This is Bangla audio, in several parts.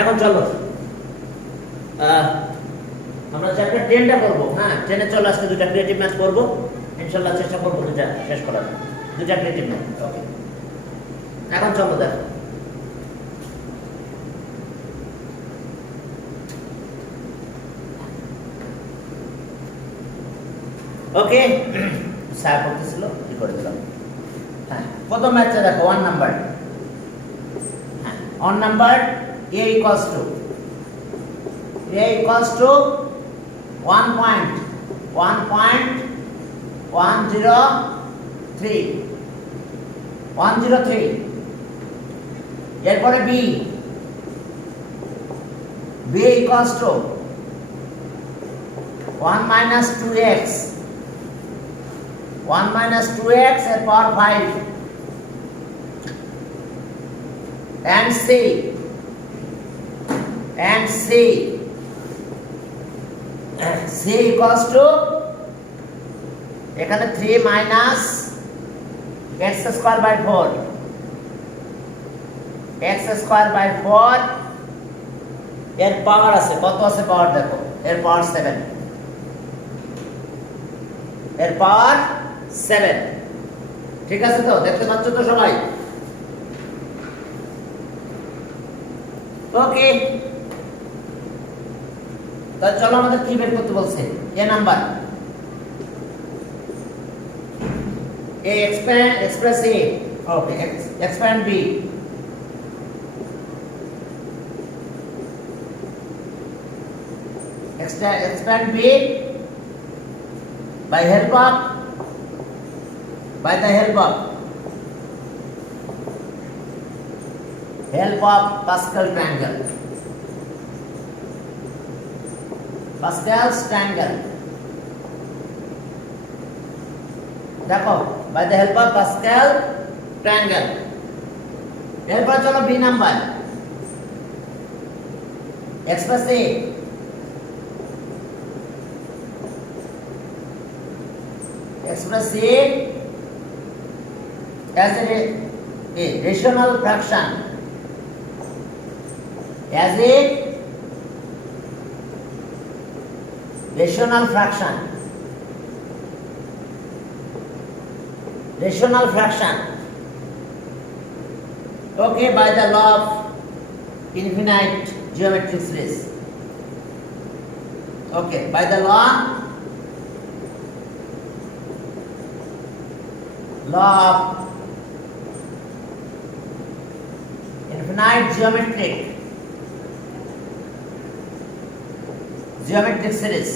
এখন চলো আমরা চ্যাপ্টার 10টা করব। হ্যাঁ 10-এ চলো আজকে দুটো ক্রিয়েটিভ ম্যাথ করব ইনশাআল্লাহ, চেষ্টা করব দুটো শেষ করার, দুটো ক্রিয়েটিভ ম্যাথ। ওকে এখন চলো দেখো ওকে স্যার করতেছিল কি করে দিলাম। হ্যাঁ প্রথম ম্যাথটা দেখো 1 নাম্বার। হ্যাঁ 1 নাম্বার a equals to 1.103 এরপরে b equals to 1 minus 2x এর পাওয়ার 5 and c equals to এখানে 3 minus x square by 4 এর পাওয়ার আছে, কত আছে পাওয়ার দেখো, এর পাওয়ার 7, এর পাওয়ার 7। ঠিক আছে তো, দেখতে পাচ্ছ তো সবাই? ওকে তো চলো আমাদের কি বের করতে বলছে। এ number a express a, okay, expand b, expand b by the help of Pascal's triangle। দেখো by the help of Pascal triangle। এরপর চলো B number express a as a rational fraction, rational fraction, okay, by the law of infinite geometric series, okay, by the law of infinite geometric series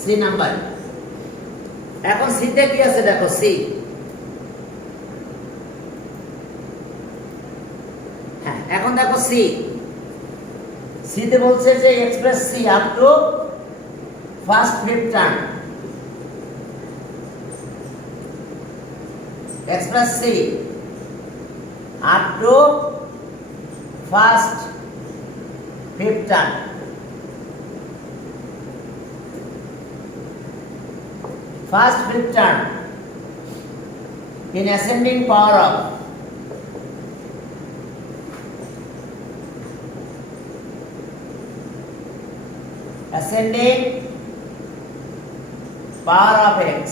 c number. এখন সি তে কি আছে দেখো, সি হ্যাঁ এখন দেখো সি তে বলছে যে express C up to first fifth term, express c up to first fifth term, in ascending power of x।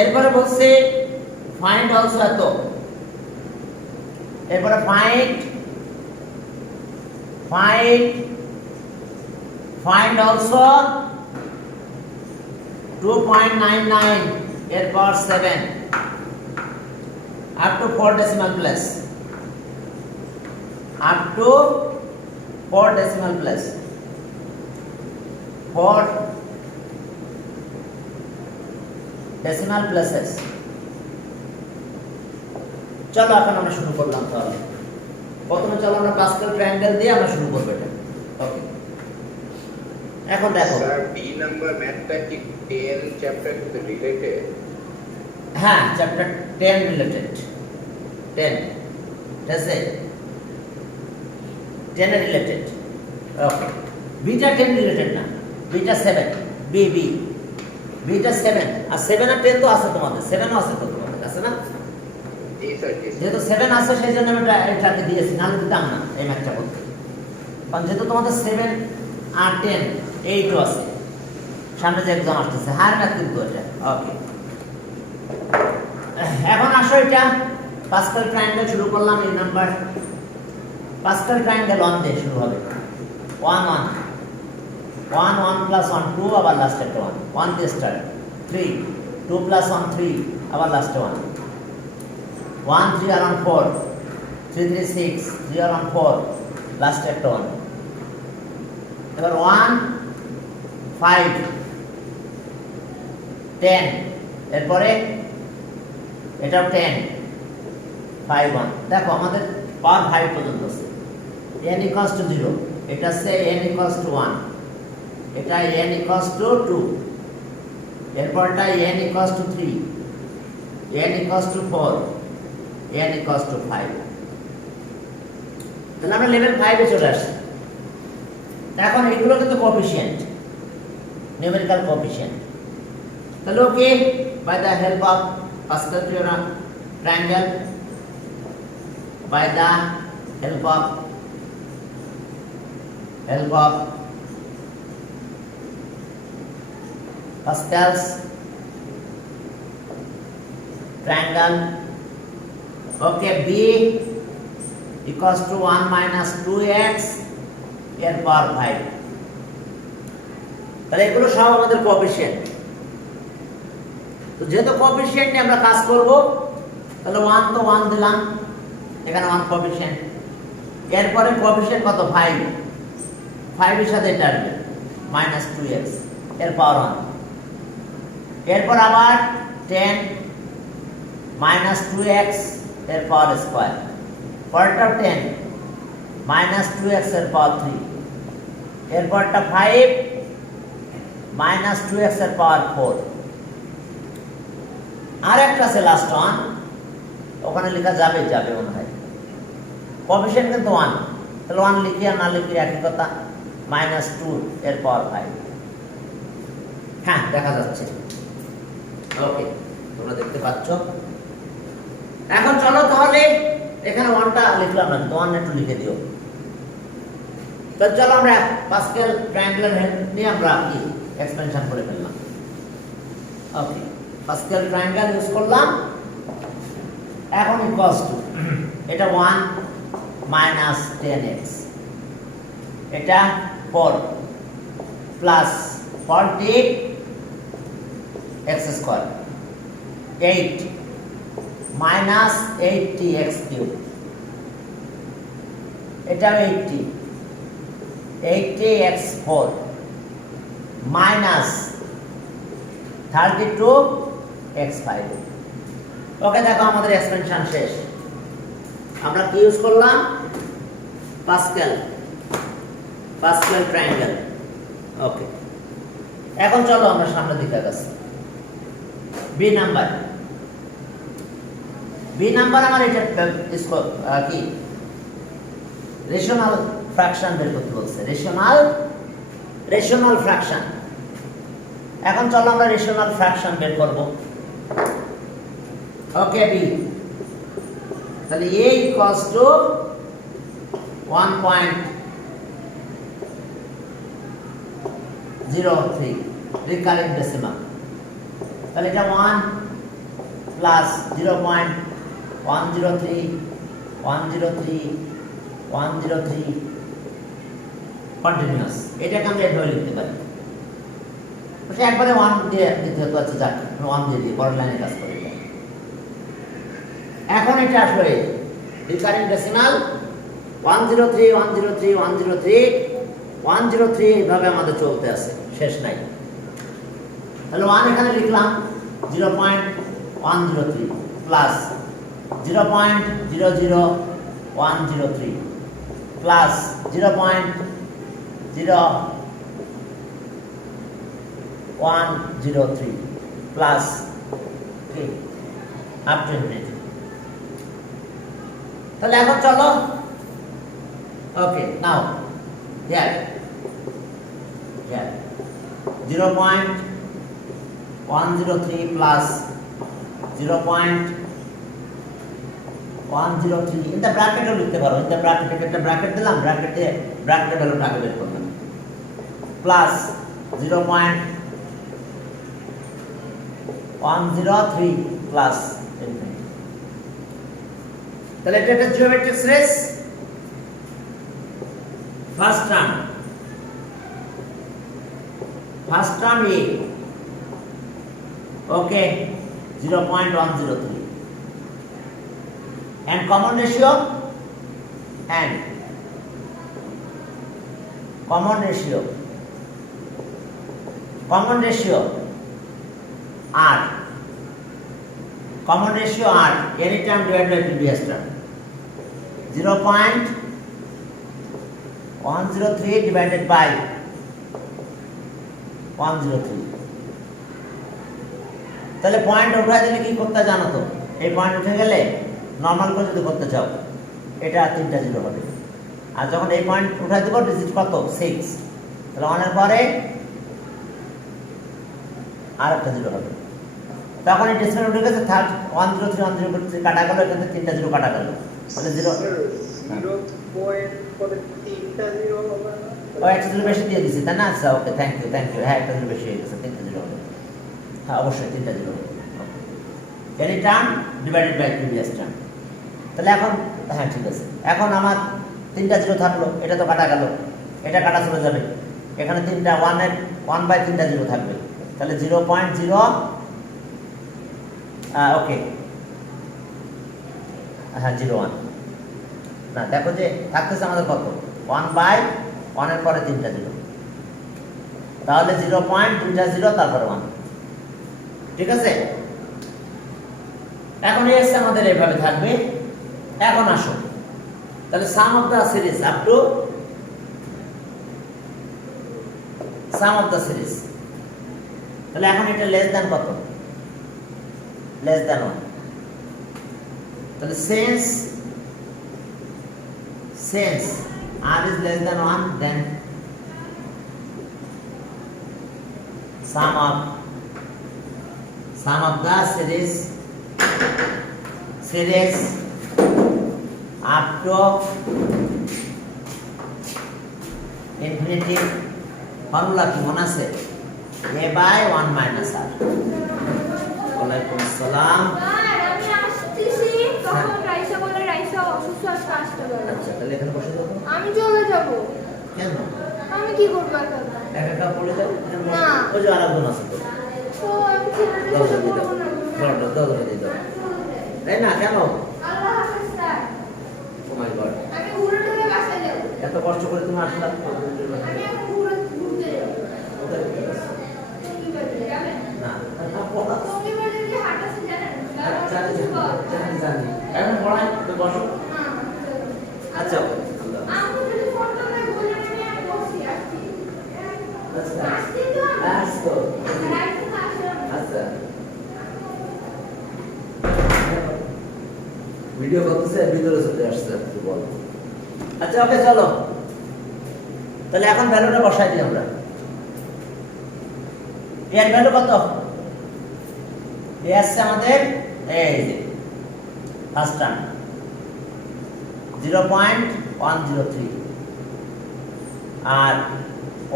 এরপরে বলছে ফাইন্ড অলসো এত, এরপরে ফাইন্ড অলসো 2.99 এর power 7 up to 4 decimal place, up to 4 decimal place, 4 decimal places। চলো এখন আমরা শুরু করলাম। তাহলে প্রথমে চলো আমরা পাস্কাল ট্রায়াঙ্গেল দিয়ে আমরা শুরু করব এটা। ওকে এখন দেখো স্যার বি নাম্বার ম্যাথটা কি 10 চ্যাপ্টার সাথে রিলেটেড? হ্যাঁ চ্যাপ্টার 10 রিলেটেড, 10 ঠিক আছে, 10 এর রিলেটেড। ওকে বিটা 10 রিলেটেড না, বিটা 7 বি বিটা 7 আর 7 আর 10 তো আছে তোমাদের, 7 ও আছে তো তোমাদের। আছে না? জি স্যার, জি স্যার। যেহেতু 7 আছে সেই জন্য আমি এটাকে দিয়েছি, নাহলে দিতাম না এই ম্যাথটা করতে। কারণ যেহেতু তোমাদের 7 আর 10 8ও আছে, সামনে যে এক্সাম আসতেছে, হার ম্যাথ কিন্তু এটা। ওকে, এখন আসো এটা পাস্কাল ট্রায়াঙ্গেল শুরু করলাম। এই নাম্বার পাস্কাল ট্রায়াঙ্গেল 1 দিয়ে শুরু হবে। 1 1 1 1 প্লাস 1 2, আবার লাস্টে একটা 1 1 দিয়ে স্টার্ট। 3 2 প্লাস 1 3, আবার লাস্টে 1 1 3 around 4 3 3 6 3 around 4, লাস্টে একটা 1। এবার 1 5 10, এরপরে এটাও 10 5 1। দেখো আমাদের পার 5 পর্যন্ত আছে। n equals to 0, এটা সে n equals to 1, এটা n equals to 2, এরপরটা n equals to 3, n equals to 4, n equals to 5। তাহলে আমরা লেভেল 5 এ চলে আসছি। এখন এগুলো কিন্তু কোএফিশিয়েন্ট, নিউমেরিক্যাল কোএফিশিয়েন্ট। তাহলে okay, by the help of Pascal triangle, by the help of Pascal's triangle. Okay, b equals to 1 minus 2x এর পাওয়ার 5। তাহলে এগুলো সব আমাদের কোএফিশিয়েন্ট। তো যেহেতু কোএফিশিয়েন্ট নিয়ে আমরা কাজ করব, তাহলে 1 তো 1 দিলাম, এখানে 1 কোএফিশিয়েন্ট। এরপরে কোএফিশিয়েন্ট কত? 5, 5 এর সাথে এটা আসবে মাইনাস 2x এর পাওয়ার 1। এরপর আবার 10 মাইনাস 2x এর পাওয়ার স্কয়ার, পরেরটাও 10 মাইনাস 2x এর পাওয়ার 3, এরপরটা 5 মাইনাস 2x এর পাওয়ার 4। আর একটা আছে লাস্ট 1, ওখানে লেখা যাবে মনে হয়। কোএফিশিয়েন্ট কিন্তু 1, তাহলে 1 লিখি আর না লিখি একই কথা, মাইনাস 2 এর পাওয়ার 5। হ্যাঁ, দেখা যাচ্ছে। ওকে, তোমরা দেখতে পাচ্ছ। এখন চলো তাহলে এখানে 1টা লিখলাম না, 1 একটু লিখে দিও। তো চলো আমরা পাস্কাল ট্রায়াঙ্গেলের হেল্প নিয়ে আমরা কি এক্সপেনশন করে ফেললাম। ওকে, পাস্কাল ট্রায়াঙ্গেল ইউজ করলাম। এখন ইকুয়ালস টু, এটা 1 মাইনাস 10x, এটা 4 plus 40x square, 8 minus 80x cube, এটা 80x4 মাইনাস 32x5। ওকে, দেখো আমাদের এক্সপেনশন শেষ। আমরা কি ইউজ করলাম? Pascal triangle. ওকে, এখন চলো আমরা সামনের দিকে আগাচ্ছি। বি নাম্বার আমার এটা কি রেশনাল ফ্র্যাকশন বের করতে বলছে। Rational fraction. এখন চলো আমরা রেশনাল ফ্র্যাকশন বের করব। ওকে, বি, তাহলে a equals to 1.03 recurring decimal. তাহলে এটা 1 প্লাস 0.103 কন্টিনিউয়াস। এটাকে আমরা এভাবে লিখতে পারি। একবারে 1 দিয়ে দিতে হতো। আচ্ছা, যাক, 1 দিয়ে দিই, পরের লাইনে কাজ করে। এখন এটা আসলে রিকারিং ডেসিমাল 103 এইভাবে আমাদের চলতে আছে, শেষ নাই। তাহলে 1 এখানে লিখলাম, 0.103 plus 0.00103 plus 0.0103 plus up to infinity. তাহলে এখন চলো। ওকে, নাও হিয়ার 0.103 প্লাস 0.0103 103 ইন দ্য ব্র্যাকেটও লিখতে পারো, ইন দ্য ব্র্যাকেটে একটা ব্র্যাকেট দিলাম, ব্র্যাকেটে ব্র্যাকেটের ভ্যালুটা আগে বের করলাম, প্লাস 0.103 প্লাস ইনফিনিটি। তাহলে এটা একটা geometric series. First term A, okay, 0.103, and common ratio R, any term divided by previous term, 0.103 divided by 103। তাহলে পয়েন্ট উঠায় দিলে কি করতে জানো তো, এই পয়েন্ট উঠে গেলে নরমাল করে যদি করতে চাও এটা 3টা জিরো হবে, আর যখন এই পয়েন্ট উঠায় দেবো ডিজিট কত 6, তাহলে 1 এর পরে আর একটা জিরো হবে, তখন এই ডেসিমাল উঠে গেছে 103 কাটা গেল, এখান থেকে 3টা জিরো কাটা গেল, তাহলে জিরো একটা জিরো বেশি দিয়ে দিছি তাই না? আচ্ছা ওকে, থ্যাংক ইউ, হ্যাঁ একটা জিরো বেশি হয়ে গেছে, 3টা জিরো হবে, হ্যাঁ অবশ্যই 3টা জিরো হবে, any term divided by previous term. তাহলে এখন হ্যাঁ ঠিক আছে, এখন আমার 3টা জিরো থাকলো, এটা তো কাটা গেল, এটা কাটা চলে যাবে, এখানে 3টা 1/3টা জিরো থাকবে, তাহলে 0.0 ওকে হ্যাঁ 0.1 না, দেখো যে থাকতেছে আমাদের কত 1/1 এর পরে 3টা জিরো, তাহলে 0.2 তারপরে 1, ঠিক আছে। এখন এসে আমাদের এইভাবে থাকবে। এখন আসো তাহলে sum of the series up to sum of the series, তাহলে এখন এটা লেস দ্যান কত, লেস দ্যান 1, তাহলে since r is less than 1, then sum of the series up to infinity, formula কি মনে আছে? a by 1 minus r। ওয়ালাইকুম আসসালাম। আমি আসতেছি, তখন রাইসা বলে রাইসা অসুস্থ আজকে আসতে পারবে। আচ্ছা তাহলে এখানে বসে যাবো, আমি চলে যাব। কেন? আমি কি করব এখন? একা পড়ে যাও, না। ওই যে আরেকজন আছে তো, তো আমি ছেলেটার সাথে বলবো না। দাও তাই না, কেন? আল্লাহ হাফেজ স্যার। ও মাই গড, আমি ঘুরে ঘুরে বাসায় যাব। এত কষ্ট করে তুমি আসলা, আমি এখন ঘুরতে যাব। টঙ্গী বাজারে যাবেন? না টঙ্গী বাজারে কি হাট আছে জানেন? জানি এখন পড়াই তো বসো। আচ্ছা আমি যদি ফোন করে বলে আমি বসি আসছি। আচ্ছা আসছি তো আমি। আসতো রাইসা তো আসলাম। আচ্ছা ভিডিও করতেছে, ভিতরে চলে আসছে একটু বল। আচ্ছা ওকে চলো, তাহলে এখন ভ্যালুটা বসাই দিই আমরা। এর ভ্যালু কত? এ আসছে আমাদের এই যে ফার্স্ট টার্ম 0.103, আর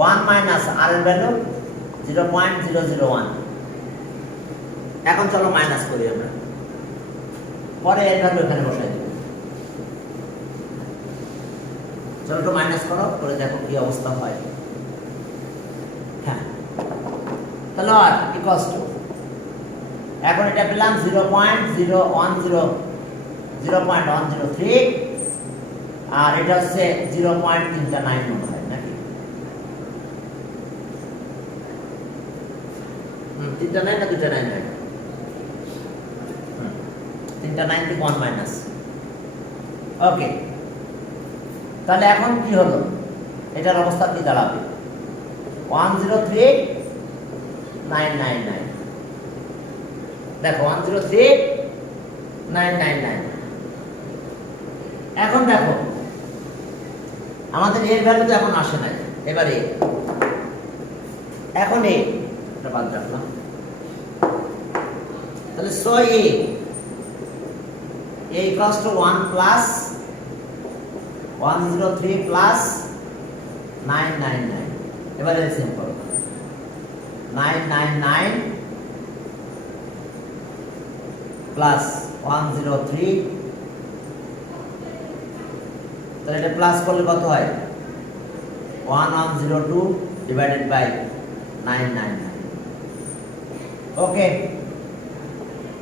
1 মাইনাস আর এর ভ্যালু 0.001। এখন চলো মাইনাস করি আমরা, পরে এর ভ্যালু এখানে বসাই দেব। চলো একটু মাইনাস করো, করে দেখো কি অবস্থা হয়। হ্যাঁ তাহলে আর ইকুয়ালস টু, এখন এটা পেলাম 0.103, আর এটা হচ্ছে 0.39 মনে হয় নাকি? 3টা 9 না 2টা 9 নয়, 3টা 9 থেকে 1 মাইনাস। ওকে তাহলে এখন কি হলো, এটার অবস্থা কি দাঁড়াবে? 103,999, দেখো 103,999। এখন দেখো আমাদের এর ভ্যালু তো এখন আসে নাই, এবারে এখন এটা বাদ রাখলাম, তাহলে 100 এ a equals to 1 plus 103 plus 999 এবারে সিম্পল 999 plus 103 তাহলে এটা প্লাস করলে কত হয় 1102 divided by 999 ওকে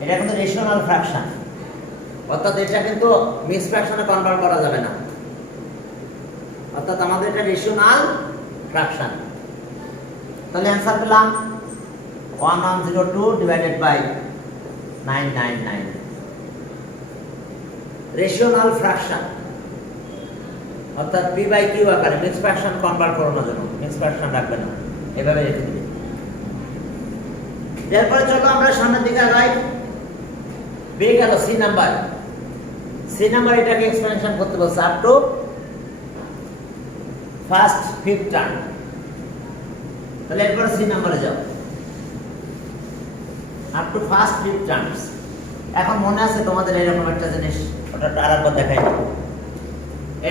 এটা কিন্তু রেশনাল ফ্র্যাকশন অর্থাৎ এটা কিন্তু মিক্স ফ্র্যাকশনে কনভার্ট করা যাবে না অর্থাৎ আমাদের এটা রেশনাল ফ্র্যাকশন তাহলে অ্যানসার পেলাম 1102 divided by 999 রেশনাল ফ্র্যাকশন অর্থাৎ p বাই q আকারে মিক্স ফ্র্যাকশন কনভার্ট করানোর জন্য মিক্স ফ্র্যাকশন রাখবে না এভাবে রেখে দিবে এরপরে চলো আমরা সামনের দিকে আগাই পেয়ে গেল সি নাম্বার এটাকে এক্সপেনশন করতে বলছে up to first fifth term তাহলে এরপর সি নাম্বারে যাও up to first fifth terms এখন মনে আছে তোমাদের এরকম একটা জিনিস ওটা আরেকবার দেখাই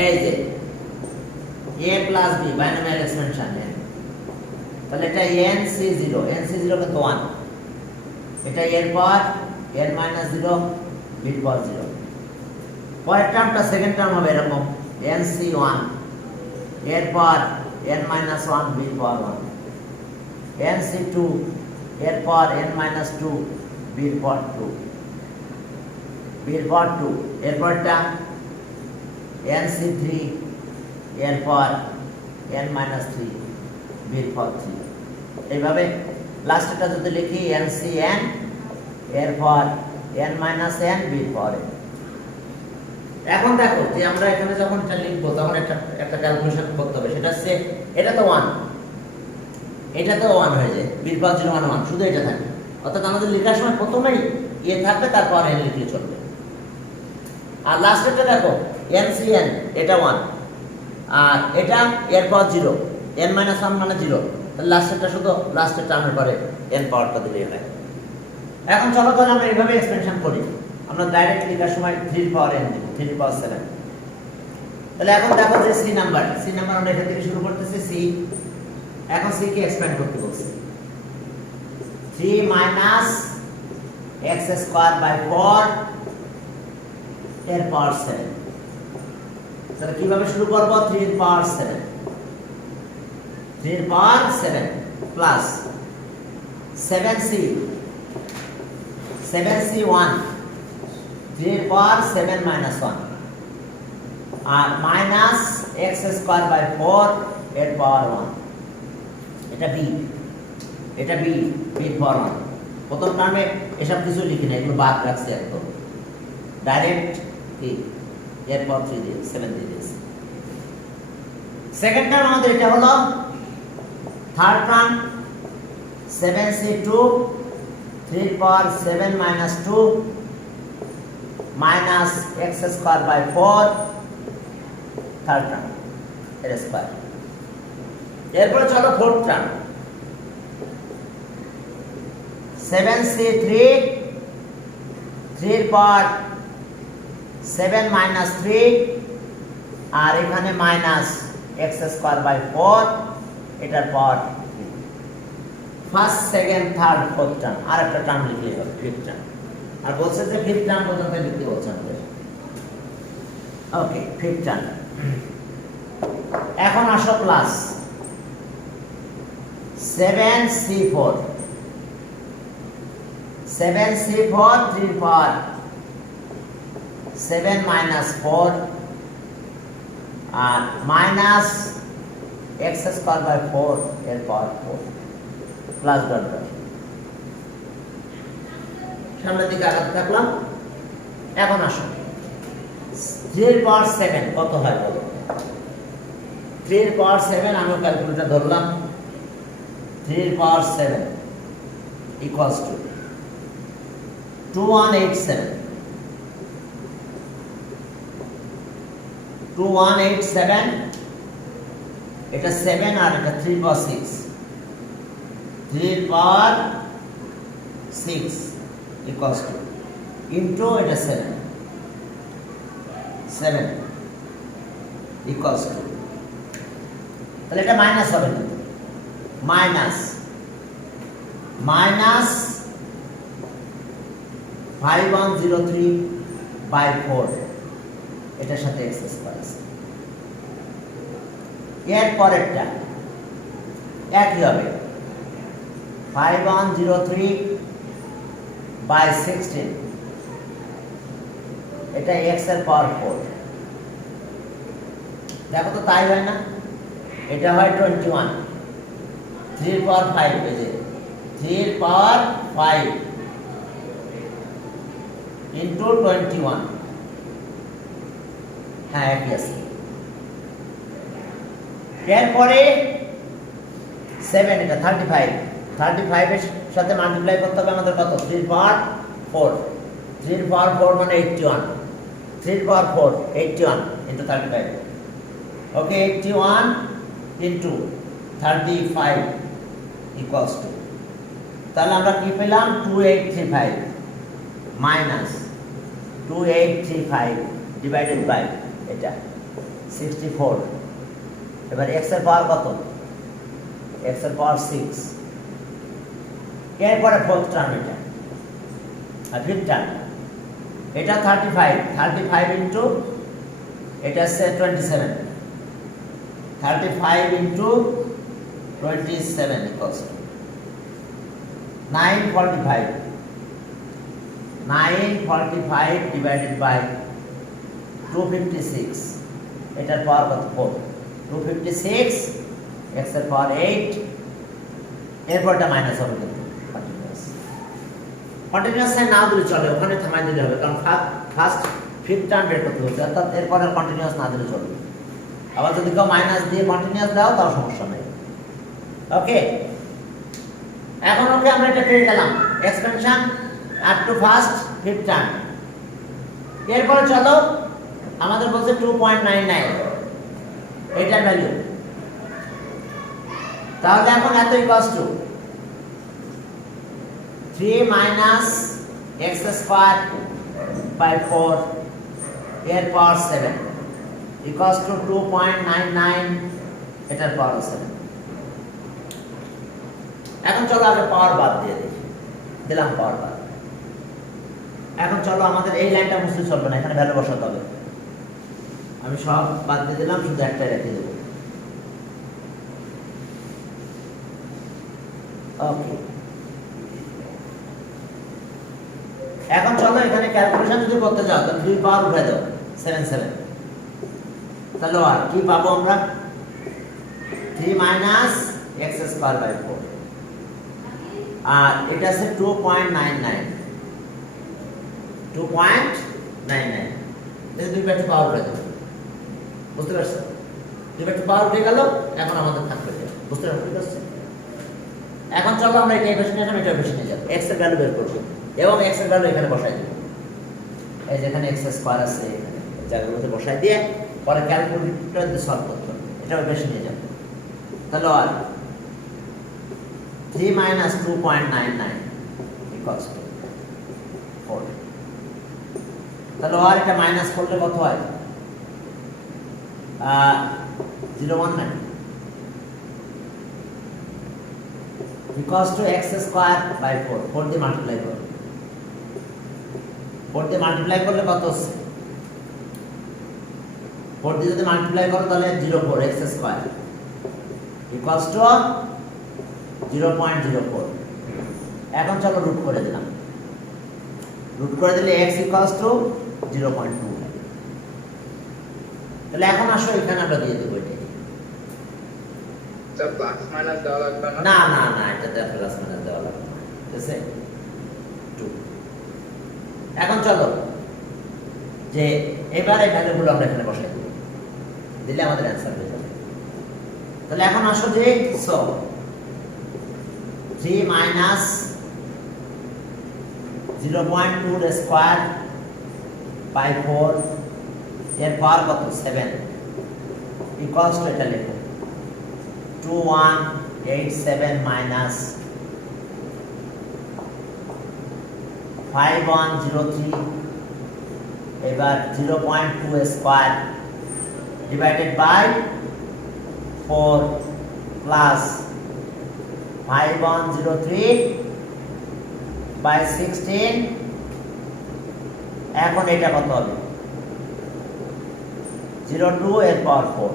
এই যে a plus b binomial expansion তাহলে এটা nc0 কিন্তু 1 এটা এর পর n - 0 b পর 0 পরের টার্মটা সেকেন্ড টার্ম হবে এরকম nc1 এর পর n - 1 b পর 1 nc2 এর পর n - 2 b পর 2 b পর 2 এর পরটা nc3 এর পর n - 3 b পর 3 এইভাবে লাস্টটা যদি লিখি ncn এর পর n - n b পর n এখন দেখো যে আমরা এখানে যখন এটা লিখব তখন একটা ক্যালকুলেশন করতে হবে সেটা হচ্ছে এটা তো 1 হয়ে যায় b পর 0 মানে 1 শুধু এটা থাকে অর্থাৎ আমাদের লেখার সময় প্রথমেই এ থাকবে তারপর n লিখলে চলবে আর লাস্টেরটা দেখো ncn এটা 1 আর এটা এর পর 0 n - 1 মানে 0 তাহলে লাস্টেরটা শুধু লাস্টের টার্মের পরে n পাওয়ারটা দিলেই হয় এখন চলো তাহলে আমরা এইভাবে এক্সপেনশন করি আমরা ডাইরেক্ট লেখার সময় 3 পাওয়ার n দিব 3 পাওয়ার 7 তাহলে এখন দেখো যে সি নাম্বার আমরা এখান থেকে শুরু করতেছি সি এখন সি কে এক্সপ্যান্ড করতে বলছি 3 মাইনাস x স্কয়ার বাই 4 এর পাওয়ার 7 তাহলে কিভাবে শুরু করব 3 এর পাওয়ার 7 3 এর পাওয়ার 7 প্লাস 7c 1 3 এর পাওয়ার 7 মাইনাস 1 আর মাইনাস x স্কয়ার বাই 4 এর পাওয়ার 1 এটা b এর পাওয়ার 1 প্রথম টার্মে এসব কিছু লিখি না এগুলো বাদ রাখছি একদম ডাইরেক্ট কি এর পাওয়ার 3 দিয়ে 7 দিয়ে দিয়েছি সেকেন্ড টার্ম আমাদের এটা হলো থার্ড টার্ম 7c2 3 এর power 7 minus 2 minus x square by 4 third term এর স্কয়ার এরপর চলো ফোর্থ টার্ম 7c3 3 এর পাওয়ার 7 মাইনাস 3 আর এখানে মাইনাস x স্কয়ার বাই 4 এটার power first second third fourth term আর একটা টার্ম লিখলেই হবে ফিফথ টার্ম আর বলছে যে ফিফথ টার্ম পর্যন্ত লিখতে বলছেন ওকে ফিফথ টার্ম এখন আসো প্লাস 7c4 3 পাওয়ার 7 মাইনাস 4 আর মাইনাস x স্কয়ার বাই 4 এর পাওয়ার 4 প্লাস ডট ডট সামনের দিকে আগাতে থাকলাম এখন আসো 3 এর পাওয়ার 7 কত হয় বলো 3 এর পাওয়ার 7 আমি ক্যালকুলেটর ধরলাম 3 এর পাওয়ার 7 ইকুয়ালস টু 2187 এটা 7 আর এটা 3 পাওয়ার 6 3 এর পাওয়ার 6 ইকুয়ালস টু ইনটু এটা 7 7 ইকুয়ালস টু, তাহলে এটা মাইনাস হবে কিন্তু মাইনাস 5103/4 এটার সাথে x স্কয়ার আছে। এর পরেরটা একই হবে 5103/16, এটা x এর পাওয়ার 4। দেখো তো তাই হয় না, এটা হয় 21, 3 এর পাওয়ার 5, এই যে 3 এর পাওয়ার 5 ইন্টু 21, হ্যাঁ একই আছে। এরপরে 7, এটা 35, 35 এর সাথে মাল্টিপ্লাই করতে হবে আমাদের কত, 3 এর পাওয়ার 4, 3 এর পাওয়ার 4 মানে 81, 3 এর পাওয়ার 4 81 into 35, okay 81 into 35 equals to, তাহলে আমরা কি পেলাম 2835 মাইনাস 2835 ডিভাইডেড বাই এটা 64। এবার x এর পাওয়ার কত, x এর পাওয়ার 6, এরপরে ফোর্থ টার্ম এটা, আর ফিফথ টার্ম এটা 35 ইন্টু এটা হচ্ছে 27, 35 ইন্টু 27 ইকুয়ালস 945 ডিভাইডেড বাই 256, এটার পাওয়ার কত 4, 256 x এর পাওয়ার 8, এরপরটা মাইনাস হবে কিন্তু কন্টিনিউয়াস সাইন না দিলে চলে, ওখানে থামাই দিলে হবে, কারণ ফার্স্ট ফিফথ টার্ম বের করতে হচ্ছে, অর্থাৎ এরপর আর কন্টিনিউয়াস না দিলে চলবে। আবার যদি কেউ মাইনাস দিয়ে কন্টিনিউয়াস দাও তাও সমস্যা নেই। ওকে, এখন ওকে আমরা এটা পেয়ে গেলাম expansion up to first fifth term. এরপরে চলো আমাদের বলছে 2.99 এটার ভ্যালু, তাহলে এখন এত equals to 3 minus x square by 4 এর পাওয়ার 7 ইকুয়ালস টু 2.99 এটার পাওয়ার 7। এখন চলো আগে পাওয়ার বাদ দিয়ে দিই, দিলাম পাওয়ার বাদ। এখন চলো আমাদের এই লাইনটা মুছলে চলবে না, এখানে ভ্যালু বসাতে হবে। আমি সব বাদ দিয়ে দিলাম, শুধু একটাই রেখে দেবো। ওকে, এখন চলো এখানে ক্যালকুলেশন যদি করতে যাও তাহলে 2 পাওয়ার উঠে দাও 77, তাহলে আর কি পাবো আমরা 3 মাইনাস x স্কয়ার বাই 4, আর এটা আছে 2.99 এই দুই ব্যাটে পাওয়ার উঠে দেবো, বুঝতে পারছো? দুই ব্যাটে পাওয়ার উঠে গেল, এখন আমাদের থাকবে, বুঝতে পারছো? এখন চলো আমরা এটা ইকুয়েশনে যাবো, এটা ইকুয়েশনে যাব, x এর ভ্যালু বের করব এবং x এর ভ্যালু এখানে বসাই দেব। এই যেখানে x স্কয়ার আছে এখানে জায়গাগুলোতে বসাই দিয়ে পরে ক্যালকুলেটর দিয়ে সলভ করতে হবে, এটা ইকুয়েশনে যাব। তাহলে আর 3 minus 2.99 equals to 4, তাহলে আর এটা মাইনাস করলে কত হয় 019 equals to x square by 4, 4 দিয়ে মাল্টিপ্লাই করো, 4 দিয়ে মাল্টিপ্লাই করলে কত হচ্ছে, 4 দিয়ে যদি মাল্টিপ্লাই করো তাহলে 04 x square equals to 0.04। এখন চলো রুট করে দিলাম, রুট করে দিলে x equals to 0.2। তাহলে এখন আসো এখানে আমরা দিয়ে দেব এটা, স্যার প্লাস মাইনাস দেওয়া লাগবে না? না না না, এটাতে প্লাস মাইনাস দেওয়া লাগবে না, ঠিক আছে 2। এখন চলো যে এবারে ভ্যালুগুলো আমরা এখানে বসাই দেব, দিলে আমাদের অ্যানসার হয়ে যাবে। তাহলে এখন আসো যে 3 minus 0.2 square by 4 এর পাওয়ার কত 7 ইকুয়ালস টু এটা লিখো 2187 minus 5103 এবার 0.2 square divided by 4 plus 5103 by 16। এখন এটা কত হবে 02 এর পাওয়ার 4।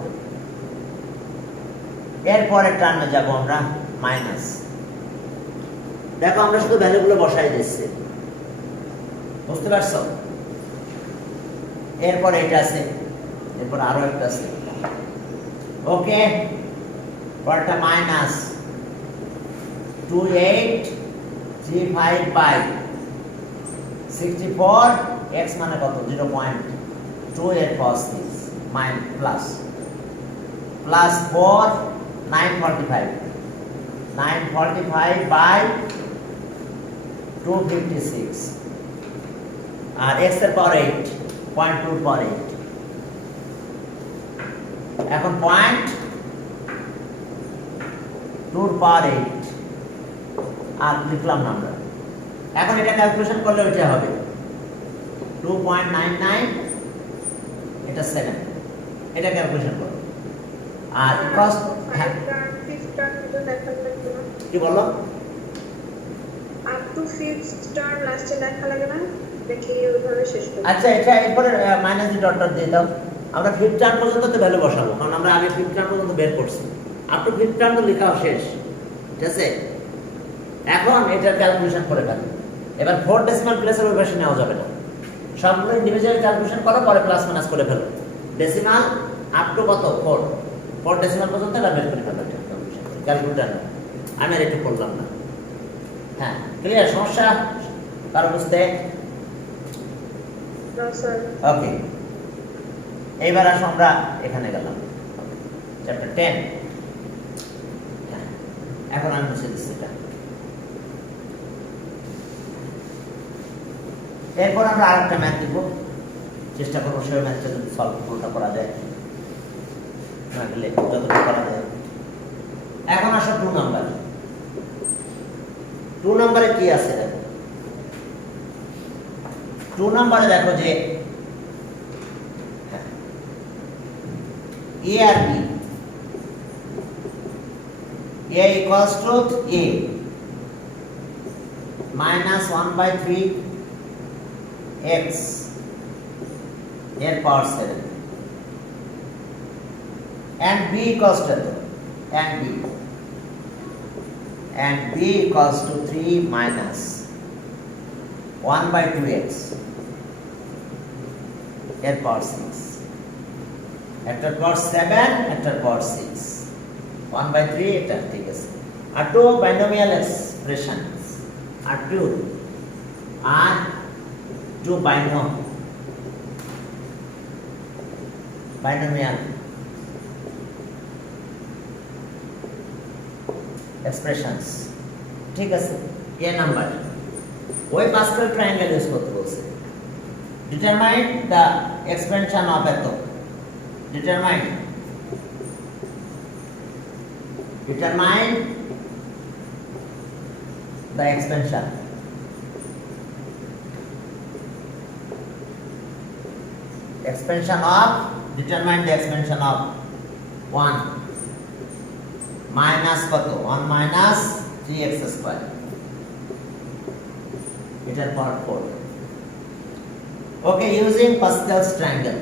এরপরে টার্মে যাব আমরা মাইনাস। দেখো আমরা শুধু ভ্যালুগুলো বসাই দিচ্ছি, বুঝতে পারছো? এরপরে এটা আছে, এরপর আরো একটা আছে। ওকে, পরটা মাইনাস 2835 বাই 64 x মানে কত 0.2 এর cos 6 মাইন প্লাস 4 945 বাই 256 আর x এর পাওয়ার 8 0.2 এর পাওয়ার 8। এখন 0.2 এর পাওয়ার 8 আর লিখলাম না আমরা। এখন এটা ক্যালকুলেশন করলে ওইটা হবে 2.99, এটা 7। এটা ক্যালকুলেশন করো। আর কস্ট কি বলো? আপ টু ফিফথ টার্ম লাস্টে লেখা লাগে না, দেখি ওইভাবে শেষ করি। আচ্ছা, এটা এরপরে মাইনাস দি ডট দিয়ে দাও। আমরা ফিফথ টার্ম পর্যন্ত তো ভ্যালু বসাবো, কারণ আমরা আগে ফিফথ টার্ম পর্যন্ত বের করছি। আপ টু ফিফথ টার্ম তো লেখাও শেষ, ঠিক আছে? এখন এটা ক্যালকুলেশন করে ফেলো। এবার 4 ডেসিমাল প্লেসের ওই পাশে নেওয়া যাবে না, সবগুলো ইন্ডিভিজুয়ালি ক্যালকুলেশন করো, পরে প্লাস মাইনাস করে ফেলো। ডেসিমাল আপ টু কত 4 ডেসিমাল পর্যন্ত এটা বের করে ফেলো ক্যালকুলেটর। আমি আর একটু করলাম না। হ্যাঁ, ক্লিয়ার? সমস্যা কারো বুঝতে? ওকে, এইবার আসো আমরা এখানে গেলাম চ্যাপ্টার 10। হ্যাঁ, এখন আমি মুছে দিচ্ছি এটা। এরপর আমরা আরেকটা ম্যাথ দিব, চেষ্টা করবো সেই ম্যাথটা যদি সলভ পুরোটা করা যায়, না গেলে যতটুকু করা যায়। এখন আসো 2 নাম্বার। 2 নম্বরে কি আছে দেখো। 2 নম্বরে দেখো যে a R b, a equals to a minus 1/3 x এর power 7 and b equals to and b equals to 3 minus 1/2x এর পাওয়ার 6, একটার পাওয়ার 7 একটার পাওয়ার 6, 1/3 এটা ঠিক আছে। আর 2 বাইনোমিয়াল এক্সপ্রেশনস আর 2 বাইনোমিয়াল expressions, ঠিক আছে? এ নাম্বার ওই পাস্কাল ট্রায়াঙ্গেল ইউজ করতে বলছে। ডিটারমাইন দ্য এক্সপেনশন অফ এত, determine the expansion of, determine the expansion of 1 minus কত 1 minus 3x square এটার পাওয়ার 4। ওকে, using Pascal's triangle,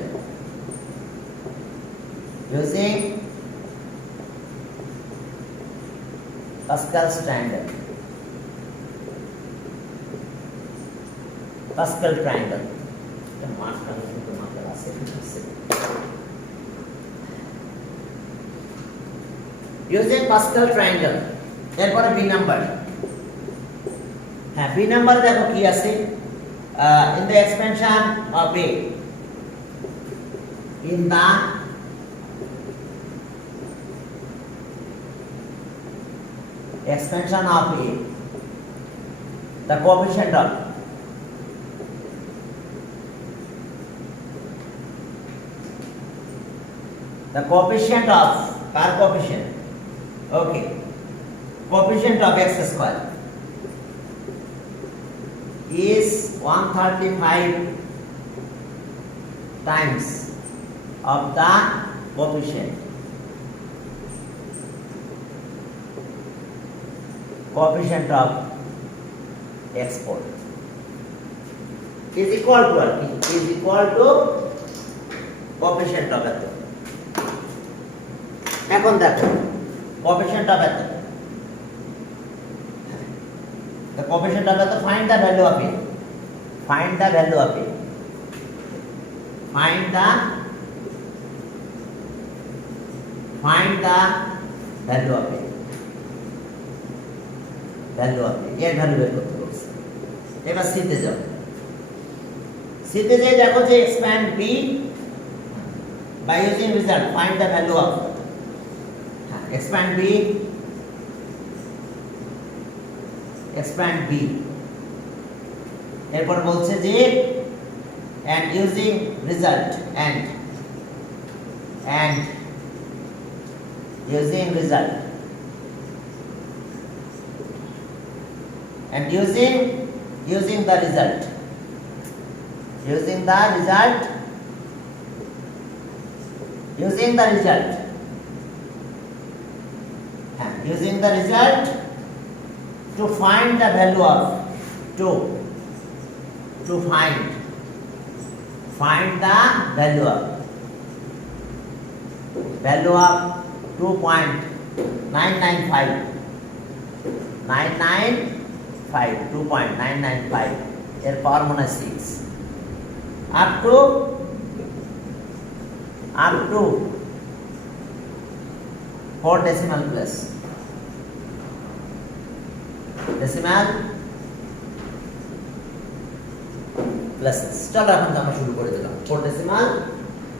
Pascal triangle using Pascal triangle। এরপরে বি নাম্বার। হ্যাঁ, বি নাম্বারে দেখো কি আছে। in the expansion of a, in the expansion of a, the coefficient of per coefficient, okay, coefficient of x square is 135 times of the coefficient of export is equal to coefficient of এত। এখন দেখো coefficient of এত, the coefficient of এত, find the value of it, find the value of it, find the value of it, value of it, এর ভ্যালু বের করতে বলছে। এবার সিতে যাও, সিতে যে দেখো যে expand b by using result find the value of, expand b এরপর বলছে যে and using result and using result and using the result to find the value of to find the value of 2.995 এর পাওয়ার মনে 6 up to 4 decimal place, places। চলো এখন আমরা শুরু করে দিলাম 4 decimal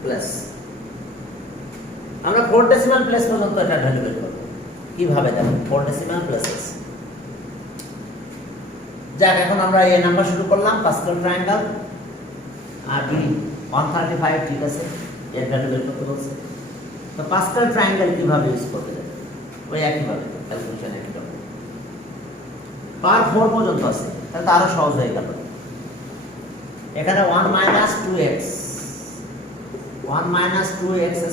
place। আমরা 4 decimal place পর্যন্ত এটা ভ্যালু বের করব কিভাবে দেখো 4 decimal places। যাক এখন আমরা এই নাম্বার শুরু করলাম পাস্কাল ট্রায়াঙ্গেল আর বি 135 ঠিক আছে, এর ভ্যালু বের করতে বলছে। তো পাস্কাল ট্রায়াঙ্গেল কিভাবে ইউজ করতে যাবে ওই একইভাবে ক্যালকুলেশন একইভাবে পাওয়ার 4 পর্যন্ত আছে, তাহলে তো আরো সহজ হয়ে গেল। এখানে 1 - 2x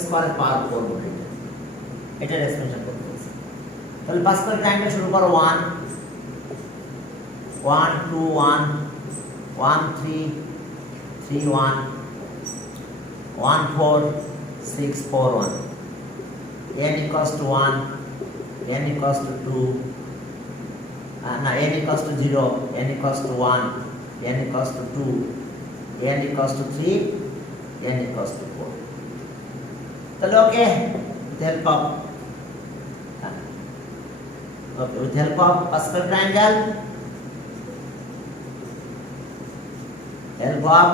স্কয়ার পাওয়ার 4 বলে এটা এক্সপ্রেশন করতে বলছে। তাহলে পাস্কাল ট্রায়াঙ্গেল শুরু করো 1 1 2 1 1 3 3 1 1 4 6 4 1 n equals to 1 n equals to 2 n equals to 0 n equals to 1 n equals to 2 n equals to 3 n equals to 4। তাহলে ওকে with help of Pascal triangle, help of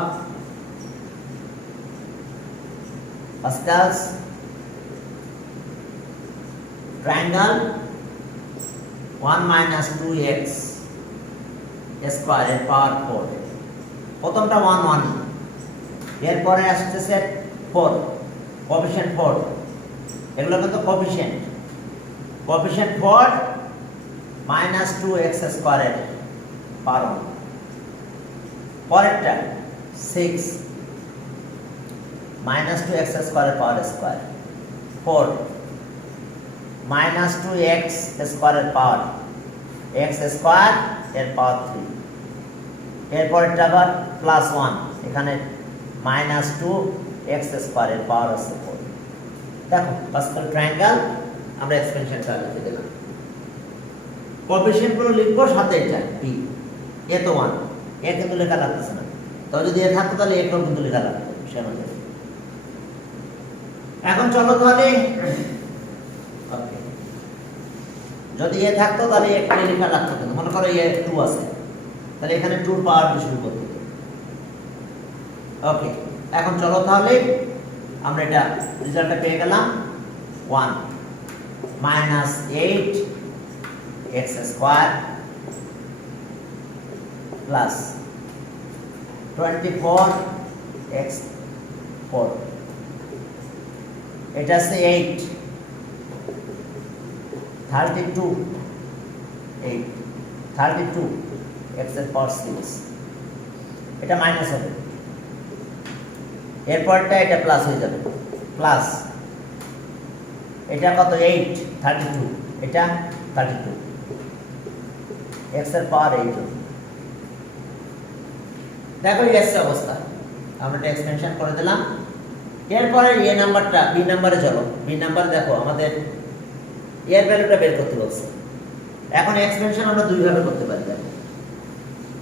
Pascal's triangle 1 - 2x square এর পাওয়ার 4, প্রথমটা 1 1 এরপরে আসছে 4 কোএফিশিয়েন্ট 4, এগুলো কিন্তু কোএফিশিয়েন্ট 4 - 2x স্কয়ার এর পাওয়ার 1, পরেরটা 6 - 2x স্কয়ার এর পাওয়ার স্কয়ার 4 - 2x স্কয়ার এর পাওয়ার x স্কয়ার এর পাওয়ার 3, এরপরটা আবার +1 এখানে -2x স্কয়ার এর পাওয়ার আছে 4। দেখো পাস্কাল ট্রায়াঙ্গেল আমরা এক্সপেনশনটা লিখে দিলাম, কোএফিশিয়েন্ট গুলো লিখবো সাথে এটা b, এ তো 1 এ কিন্তু লেখা লাগতেছে না, তো যদি এ থাকতো তাহলে এটাও কিন্তু লেখা লাগতো সেভাবে। এখন চলো তাহলে ওকে যদি এ থাকতো তাহলে একটা লেখা লাগতো, কিন্তু মনে করো এ 2 আছে তাহলে এখানে 2 পাওয়ার দিয়ে শুরু করতে হবে। ওকে এখন চলো তাহলে আমরা এটা রেজাল্টটা পেয়ে গেলাম 1 - 8x স্কয়ার প্লাস 24x 4, এটা আছে 8 32 x এর পাওয়ার 6, এটা মাইনাস হবে এরপরটা এটা প্লাস হয়ে যাবে, প্লাস এটা কত 8 32, এটা 32, x এর পাওয়ার 8। দেখো এই এসছে অবস্থা, আমরা এটা এক্সটেনশন করে দিলাম। এরপরে এ নাম্বারটা বি নাম্বারে চলো। বি নাম্বার দেখো আমাদের এর ভ্যালুটা বের করতে বলছে। এখন এক্সপেনশন আমরা দুই ভাবে করতে পারি। দেখো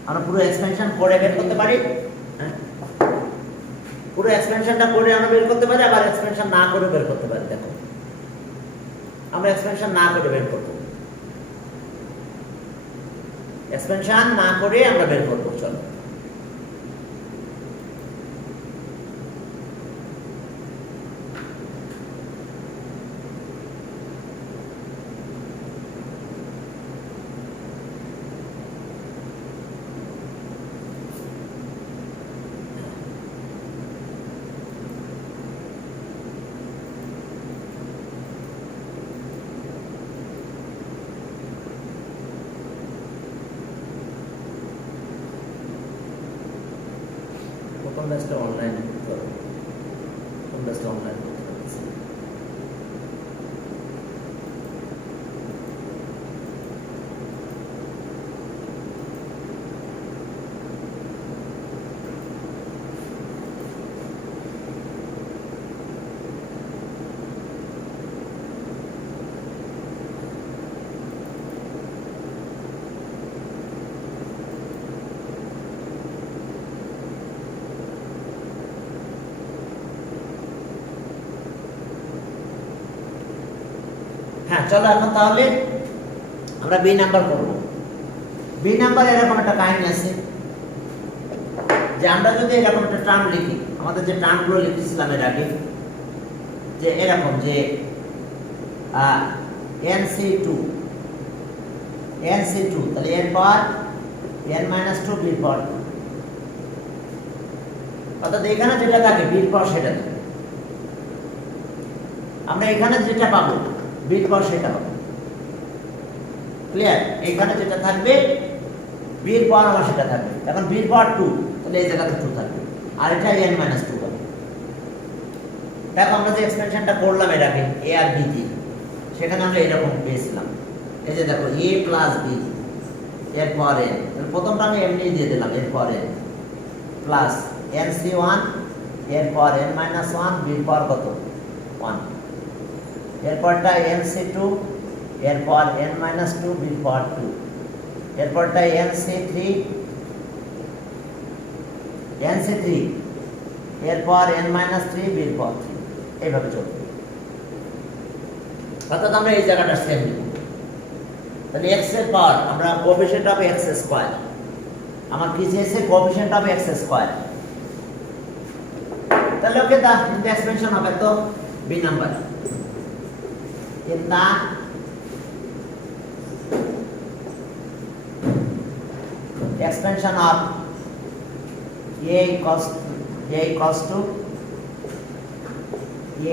আমরা পুরো এক্সপেনশন করে বের করতে পারি, হ্যাঁ পুরো এক্সপেনশনটা করে আমরা বের করতে পারি, আবার এক্সপেনশন না করে বের করতে পারি। দেখো আমরা এক্সপেনশন না করে বের করব, এক্সপেনশন না করে আমরা বের করব। চলো কোন ব্যাচটা অনলাইন করো, কোন ব্যাচটা অনলাইন করতে পারছি। হ্যাঁ চলো এখন তাহলে আমরা বি নাম্বার করব। বি নাম্বার এরকম একটা কাহিনী আছে যে আমরা যদি এরকম একটা টার্ম লিখি, আমাদের যে টার্মগুলো লিখেছিলাম এর আগে, যে এরকম যে nc2 তাহলে এর পাওয়ার n-2 বির পাওয়ার 2, অর্থাৎ এখানে যেটা থাকে বির পাওয়ার সেটা থাকে, আমরা এখানে যেটা পাবো বির পাওয়ার সেটা হবে। ক্লিয়ার? এখানে যেটা থাকবে বির পাওয়ার আমার সেটা থাকবে। এখন বির পাওয়ার 2, তাহলে এই জায়গাতে 2 থাকবে, আর এটা n-2 হবে। দেখো আমরা যে এক্সপেনশনটা করলাম এর আগে a আর b দিয়ে, সেখানে আমরা এরকম পেয়েছিলাম। এই যে দেখো a প্লাস b এর পাওয়ার n, প্রথমটা আমি এমনি দিয়ে দিলাম এর পাওয়ার n প্লাস nc1 এর পাওয়ার n-1 বির পাওয়ার কত 1, এরপরটা nc2 এর পাওয়ার n-2 বির পাওয়ার 2, এরপরটা nc3 এর পাওয়ার n-3 বির পাওয়ার 3, এইভাবে চলবে। অর্থাৎ আমরা এই জায়গাটা সেম নিব। তাহলে x এর পাওয়ার আমরা কোএফিশিয়েন্ট অফ x স্কয়ার, আমার কি চেয়েছে কোএফিশিয়েন্ট অফ x স্কয়ার, তাহলে ওকে দা এক্সপেনশন হবে তো B number in the expansion of a equals to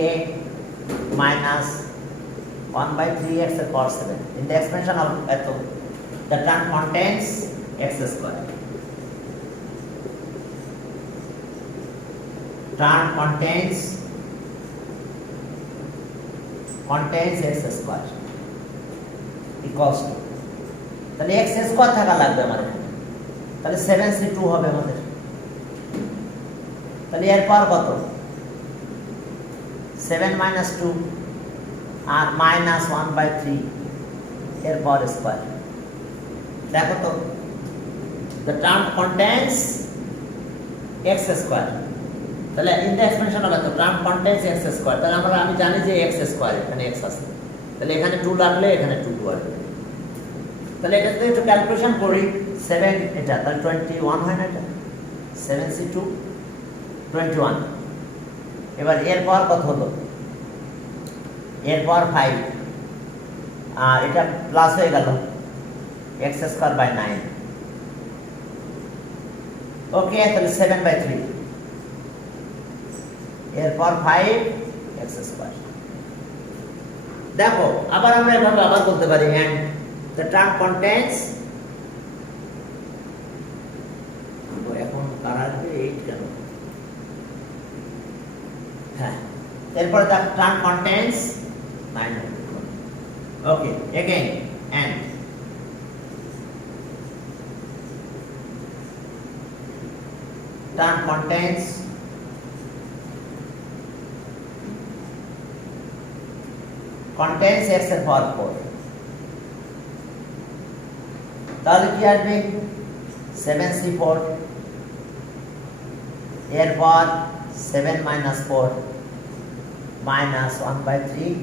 a minus 1/3x power 7 in the expansion of the term contains x square, term contains x square equals to, তাহলে x স্কয়ার থাকা লাগবে আমাদের, তাহলে 7c2 হবে আমাদের। তাহলে এর পাওয়ার কত 7 - 2 আর -1/3 এর পাওয়ার স্কয়ার। দেখো তো the term contains x square, তাহলে in the expansion of the term contains x square, তাহলে আমি জানি যে x স্কয়ার এখানে x আছে, তাহলে এখানে 2 লাগলে এখানে 2 আসবে। তাহলে এটা যদি একটু ক্যালকুলেশন করি 7 এটা তাহলে 21 হয় না, এটা 7c2 21। এবার এর পাওয়ার কত হলো, এর পাওয়ার 5 আর এটা প্লাস হয়ে গেল x স্কয়ার বাই 9। ওকে, তাহলে 7/3 এরপর 5x স্কয়ার। দেখো আবার আমরা এভাবে আবার বলতে পারি and the term contains, এখন কার আসবে 8 কেন, হ্যাঁ, এরপরে the term contains 9. Okay, again, and term contains x এর পাওয়ার 4. তাহলে কি আসবে 7c4 এর পাওয়ার 7 minus 4 minus 1/3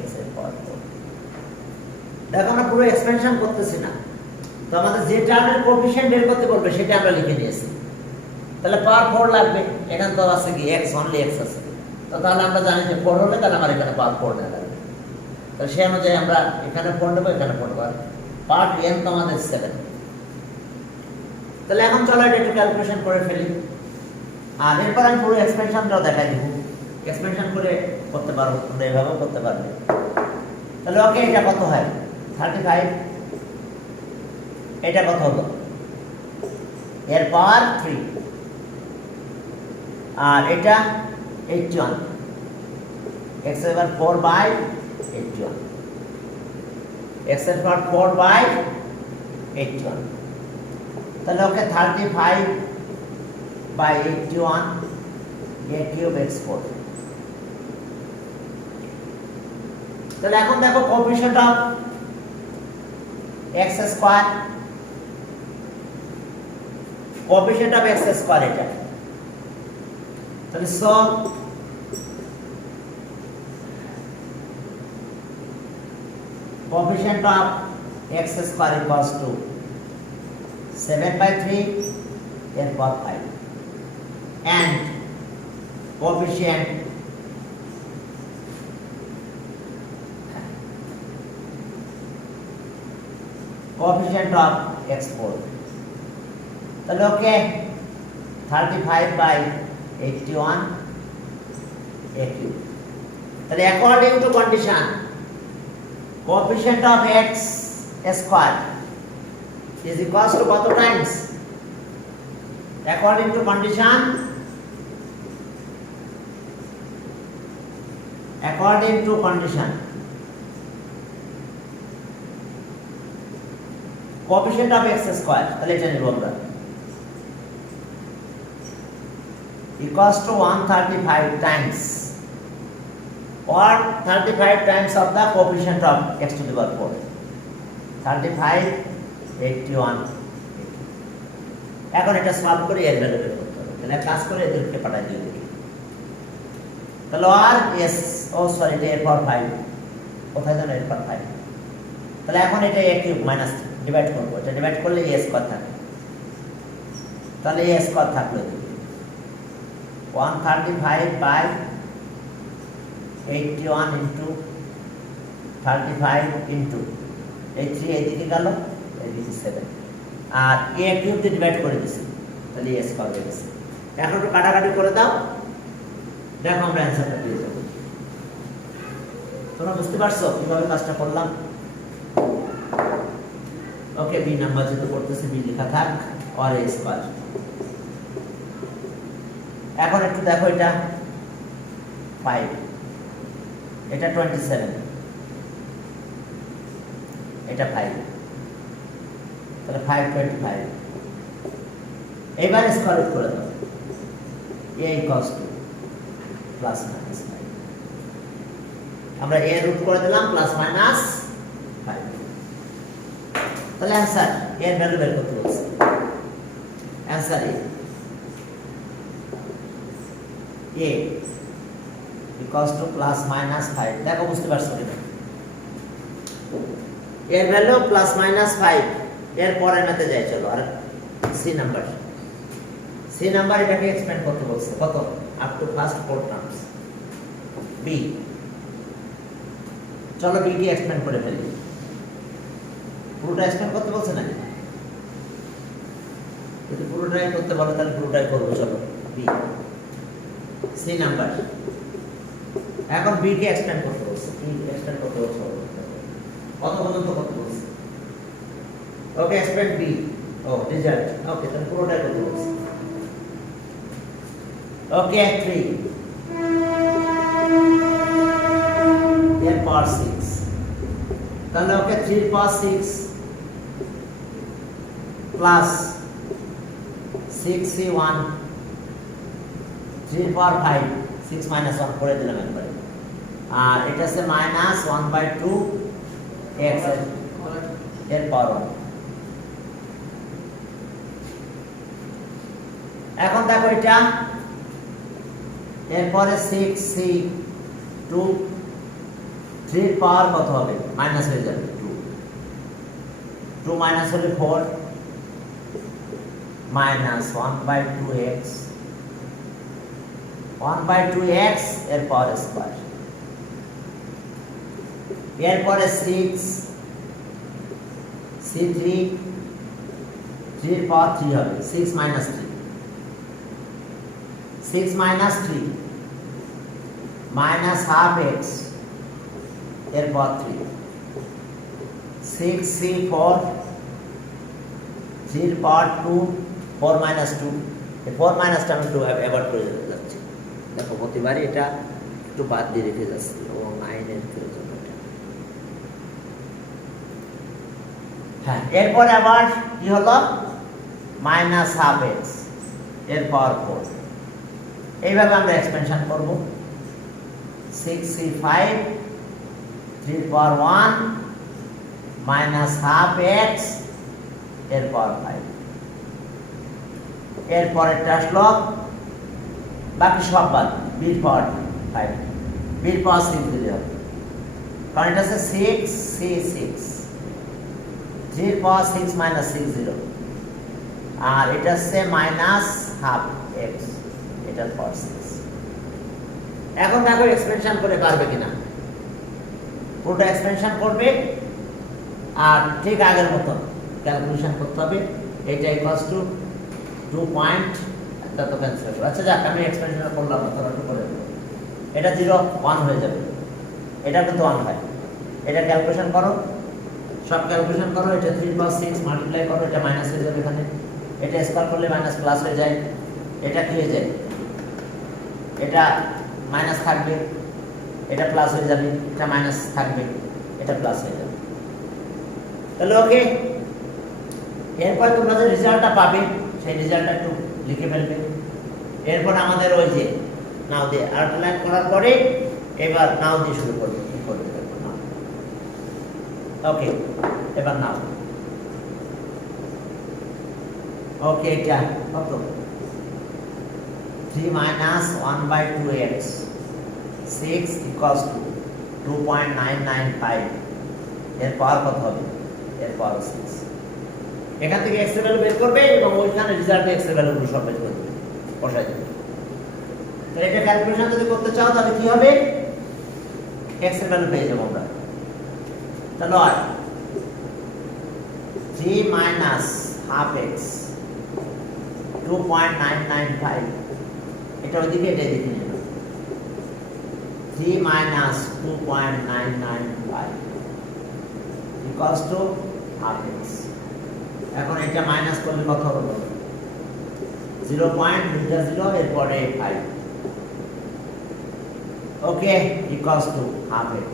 x এর পাওয়ার 4. দেখো আমরা পুরো এক্সপেনশন করতেছি না, তো আমাদের যে টার্মের কোএফিশিয়েন্ট বের করতে বলবে সেটা আমরা লিখে নিয়েছি। তাহলে পাওয়ার 4 লাগবে, এখানে তো আছে কি x, অনলি x আছে, তো তাহলে আমরা জানি যে 4 হলে তাহলে আমার এখানে পাওয়ার 4 নেওয়া লাগবে। তো সেই অনুযায়ী আমরা এখানে 4 নেবো, এখানে 4 নেবো। পার্ট n তো আমাদের 7। তাহলে এখন চলো এটা একটু ক্যালকুলেশন করে ফেলি, আর এরপর আমি পুরো এক্সপেনশনটাও দেখাই দিব। এক্সপেনশন করে করতে পারবো, তোমরা এভাবেও করতে পারবে। তাহলে ওকে, এটা কত হয় 35, এটা কত হলো এর পাওয়ার 3, আর এটা 81, x এর পাওয়ার 4/81, x এর পাওয়ার 4/81। তাহলে ওকে 35/81 a cube x4। তাহলে এখন দেখো coefficient of x square, coefficient of x square এটা। তাহলে so coefficient of x square equals to 7/3 এর পাওয়ার 5 and coefficient of x4। তাহলে ওকে 35/81 a cube। তাহলে according to condition coefficient of x square is equals to কত times? According to condition, coefficient of x square, তাহলে এটা নিব আমরা, equals to 135 times or 35 times of the coefficient of x to the power 4, 35/81। এখন এটা সলভ করে এর ভ্যালু বের করতে হবে। তাহলে ক্লাস করে এদেরকে পাঠাই দিই দেখি। তাহলে আর এস ও সরি এটা এর পাওয়ার 5, কোথায় জানো এর পাওয়ার 5। তাহলে এখন এটা a কিউব মাইনাস ডিভাইড করব, এটা ডিভাইড করলে a স্কয়ার থাকে। তাহলে a স্কয়ার থাকলো 135/81 ইনটু 35 ইনটু এই 3 এদিকে গেল, এদিকে 7, আর a কিউব দিয়ে ডিভাইড করে দিছি, তাহলে a স্কয়ার হয়ে গেছে। এখন একটু কাটাকাটি করে দাও, দেখো আমরা অ্যানসারটা পেয়ে যাব। তোমরা বুঝতে পারছো কিভাবে কাজটা করলাম? ওকে, বি নাম্বার যেটা করতেছে বি লেখা থাক, আর a স্কয়ার। এখন একটু দেখো, এটা 5, এটা 27, এটা 5, তাহলে 5/25। এবার স্কয়ার রুট করে দাও, a equals to plus minus 5। আমরা a রুট করে দিলাম প্লাস মাইনাস 5। তাহলে অ্যানসার এর ভ্যালু বের করতে বলছে। Answer a equals to plus minus 5। দেখো বুঝতে পারছো কিনা? এর ভ্যালু প্লাস মাইনাস 5। এর পরের মেতে যাই, চলো আর সি নাম্বার এটাকে এক্সপ্যান্ড করতে বলছে কত? Up to first 4 terms. B, চলো বি কে এক্সপ্যান্ড করে ফেলি। পুরোটা এক্সপ্যান্ড করতে বলছে না? যদি পুরোটাই করতে বলে তাহলে পুরোটাই করবো। চলো বি, সি নাম্বার। এখন বি কে এক্সপ্যান্ড করতে বলছে, বি এক্সপ্যান্ড করতে বলছে কত পর্যন্ত করতে বলছে? ওকে, এক্সপ্যান্ড বি। ও রেজাল্ট, ওকে, তাহলে পুরোটাই করতে বলছে। ওকে 3 পাওয়ার 6, তাহলে ওকে 3 পাওয়ার 6 প্লাস 6c1 3 পাওয়ার 5 6 মাইনাস 1 করে দিলাম একবারে, আর এটা আছে মাইনাস 1/2 x এর পাওয়ার 1। এখন দেখো এটা এরপরে 6c2 3 পাওয়ার কত হবে, মাইনাস হয়ে যাবে 2 মাইনাস হলে 4 মাইনাস 1/2x 1/2x এর পাওয়ার স্কয়ার, এরপরে 6c3 3 পাওয়ার 3 হবে 6 minus 3 6 minus 3 minus half x এর পাওয়ার 3 6c4 3 পাওয়ার 2 4 minus 2 এই 4 minus টা আমি একটু অ্যাভয়েড করে যাচ্ছি, দেখো প্রতিবারই এটা একটু বাদ দিয়ে রেখে যাচ্ছি, ও 9 এর প্রয়োজন এটা। হ্যাঁ, এরপরে আবার কি হলো মাইনাস হাফ এক্স এর পাওয়ার 4, এইভাবে আমরা এক্সপেনশন করব 6c5 3 পাওয়ার 1 মাইনাস হাফ এক্স এর পাওয়ার 5, এরপরেরটা আসলো বাকি সব বাদ বির পাওয়ার 5 বির পাওয়ার 6 দিলে হবে, কারণ এটা আছে 6c6 3 পাওয়ার 6 মাইনাস 6 0, আর এটা আছে মাইনাস হাফ এক্স এটার পাওয়ার 6। এখন দেখো এক্সপেনশন করে পারবে কিনা, পুরোটা এক্সপেনশন করবে আর ঠিক আগের মতো ক্যালকুলেশন করতে হবে, এটা ইকুয়ালস টু 2 পয়েন্ট এটা তো ক্যান্সেল হবে। আচ্ছা যাক, আমি এক্সপেনশন করলাম তোমরা একটু করে দেবো, এটা 0 1 হয়ে যাবে, এটা কিন্তু 1 হয়, এটা ক্যালকুলেশন করো, সব ক্যালকুলেশন করো, এটা 3 পাওয়ার 6 মাল্টিপ্লাই করো, এটা মাইনাস হয়ে যাবে এখানে, এটা স্কয়ার করলে মাইনাস প্লাস হয়ে যায়, এটা কি হয়ে যায়, এটা মাইনাস থাকবে, এটা প্লাস হয়ে যাবে, এটা মাইনাস থাকবে, এটা প্লাস হয়ে যাবে। তাহলে ওকে, এরপর তোমরা যে রেজাল্টটা পাবে সেই রেজাল্টটা একটু লিখে ফেলবে। এরপর আমাদের ওই যে নাও দিয়ে আউটলাইন করার পরে এবার নাও দিয়ে শুরু করবে, কি করবে দেখো নাও। ওকে, এবার নাও। ওকে, এটা কত 3 minus 1/2x 6 equals to 2.995 এর পাওয়ার কত হবে, এর পাওয়ার 6। এখান থেকে x এর ভ্যালু বের করবে এবং ওইখানে রেজাল্টে x এর ভ্যালুগুলো সব বের করবে, বসাই দেবে। তো এটা ক্যালকুলেশন যদি করতে চাও তাহলে কি হবে, x এর ভ্যালু পেয়ে যাবো আমরা। তাহলে আর 3 minus half x 2.995 এটা ওইদিকে, এটা এদিকে নিয়ে নাও। 3 minus 2.995 equals to half x। এখন এটা মাইনাস করলে কত হবে, 0.0 এরপরে 5, ওকে, equals to half x।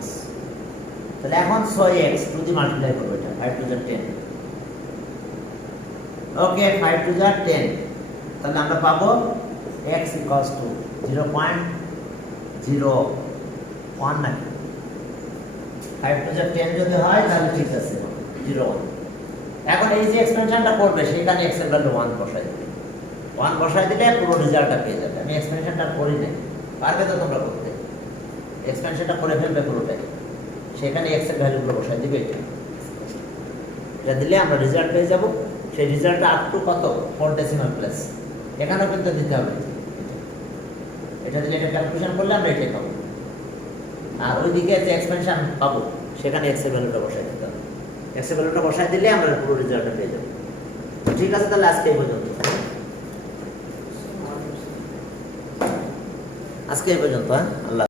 তাহলে এখন 6x 2 দিয়ে মাল্টিপ্লাই করব, এটা 5 to the 10, okay, 5 to the 10, তাহলে আমরা পাবো x equals to 0.01 নাকি 5 to the 10 যদি হয় তাহলে ঠিক আছে 0.1। এখন এই যে এক্সপেনশনটা করবে সেখানে x এর ভ্যালু 1 বসাই দিবে, 1 বসাই দিলে পুরো রেজাল্টটা পেয়ে যাবে। আমি এক্সপেনশনটা করি না, পারবে তো তোমরা করতে, এক্সপেনশনটা করে ফেলবে পুরোটাই, সেখানে x এর ভ্যালুগুলো বসাই দিবে, এটা দিলে আমরা রেজাল্ট পেয়ে যাব। সেই রেজাল্টটা আপ টু কত 4 ডেসিমাল প্লেস, এখানেও কিন্তু দিতে হবে, এটা দিলে এটা ক্যালকুলেশন করলে আমরা এটাই পাবো, আর ওইদিকে যে এক্সপেনশন পাবো সেখানে x এর ভ্যালুটা বসাই দিতে হবে, x এর ভ্যালুটা বসাই দিলে আমরা পুরো রেজাল্টটা পেয়ে যাবো। ঠিক আছে, তাহলে আজকে এই পর্যন্ত, আজকে এই পর্যন্ত, হ্যাঁ, আল্লাহ।